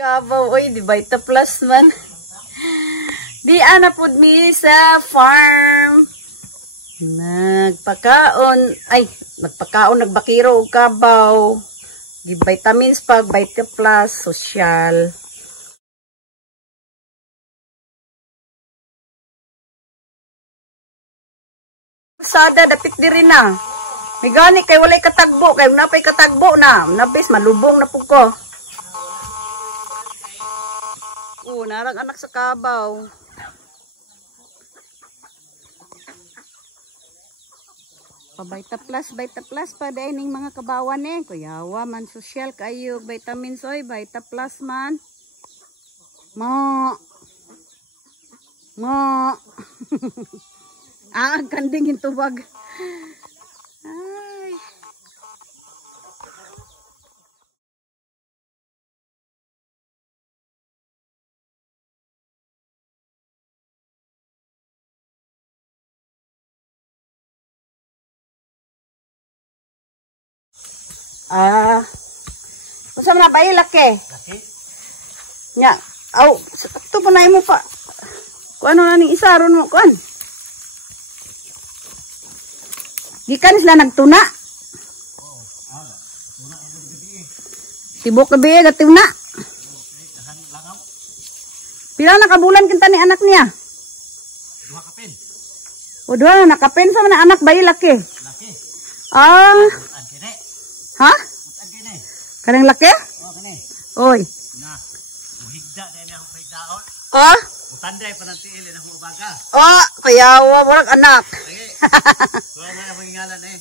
Kabaw, oy, di ba ita plus man. Di ana pud mi sa farm. Nagpakaon, nagbakiro og kabaw. Di vitamins pag Vita Plus, social. Sada, dapit diri na. May gani kay walay katagbo, kay napay katagbo na. Nabis, malubong na po ko. Narang anak sa kabaw. Vita Plus pa dining mga kabawan eh. Kuyawa man social kayo, vitamins oy, Vita Plus man. Mo. Kanding intubag. Ay. Unsa man na ba laki? Laki? Nya, ito pa na mo pa. Kuan na ning isa ron mo kuan. Gikan sila nagtuna. Tibok gabi gatuna. Pila na kabulan kinta ni anak niya? 2 kapin. O 2 na kapin sa man anak bayi laki. Laki. Ha? Kanang laki? Oo, kani. Oy. Na. Higda na niya akong pagdaon. Utanday pa ng tiil na akong ubaga. Kayawa, walang anak. Wala na akong ngalan eh.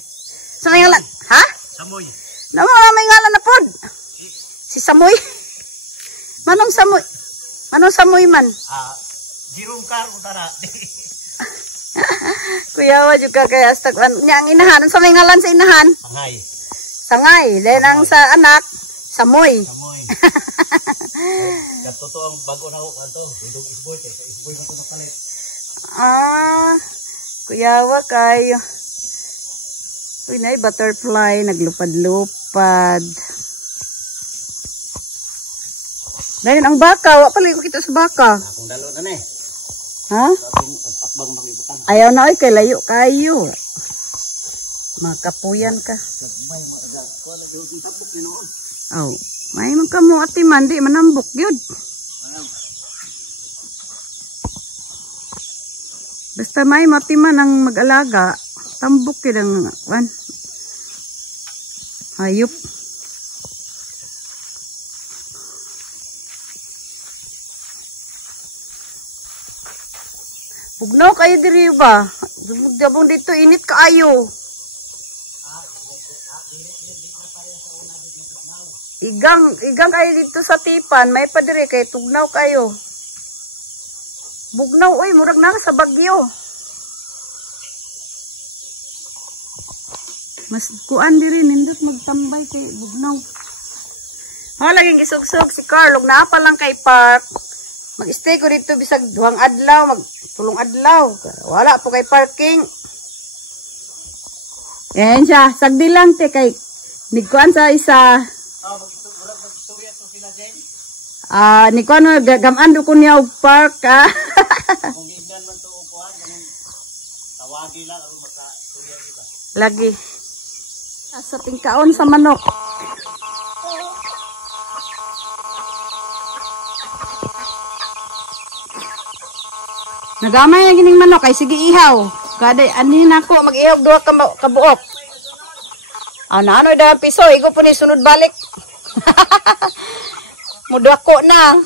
Sa may ngalan? Ha? Samoy. Wala may ngalan na pod. Si Samoy. Manong Samoy? Manong Samoy man? Jerome Car, utara. Kuyawa juga kaya astag. Nya ang inahan. Sa may ngalan sa inahan? Sangay. Sangay, then ang sa anak, Samoy. Samoy. Totoo ang bago na ako kanto, dudong isboy kay isboy na to nakalit. Kuyawa kayo. Uy, na butterfly naglupad-lupad. Dahil ang baka, wa pala ko kita sa baka. Akong dalo na eh. Ha? Akbang makibutang. Ayaw na kay layo kayo. Makapuyan ka. May man ka mo ati man, di manambok yun. Basta may mati man ang mag-alaga, tambok yun ang hayop. Bugnaw kayo diri ba? Dabong dito, init kaayo. Igang kayo dito sa tipan, may padire kay tugnaw kayo. Bugnaw, oy, murag na sa bagyo. Mas kuan diri nindot magtambay kay bugnaw. Laging isugsog si Carl, ug naa pa lang kay park. Mag-stay ko dito bisag 2 adlaw, mag-3 adlaw. Wala po kay parking. Ayan siya, sagdi lang te kay nigkuan sa isa. Ni ko ano gaman do ko niya og park Kung gignan man to kuan ganin tawagi lang aron maka-istorya kita. Lagi. Sa tingkaon sa manok. Nagamay ang gining manok ay sige ihaw. Kada ani nako mag-ihaw 2 ka buok. Ano da piso igo po ni sunod balik. Mudwa ko na.